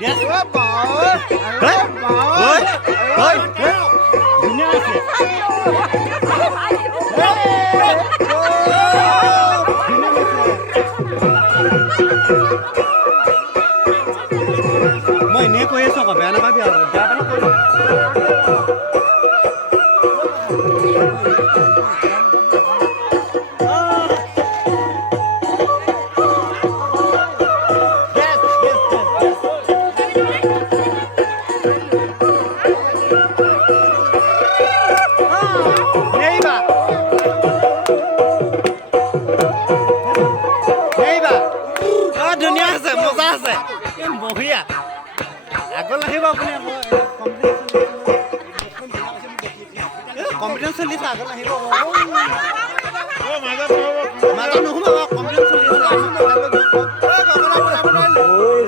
Yes. Oi. Dunia আছে মই এনেই কৈ আছো আকৌ বেয়া নাপাবি আৰু বেয়া পালে কৈ ধুনীয়া আছে মজা আছে বঢ়িয়া আগলৈ আহিব আপুনি কম্পিটিশ্যন চলিছে আগলৈ আহিব মাজত নোসোমাব কম্পিটিশ্যন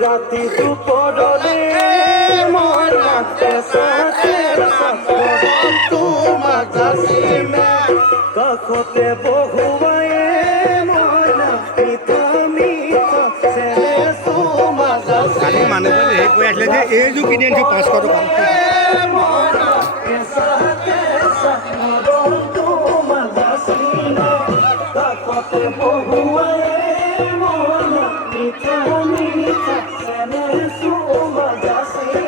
ৰাতি দুপৰলে মই কাষতে বহুৱাই কালি মানুহজনে হেৰি কৈ আছিলে যে এইযোৰ কিনি আনিছোঁ 500 টকা কাষতে বহুৱাই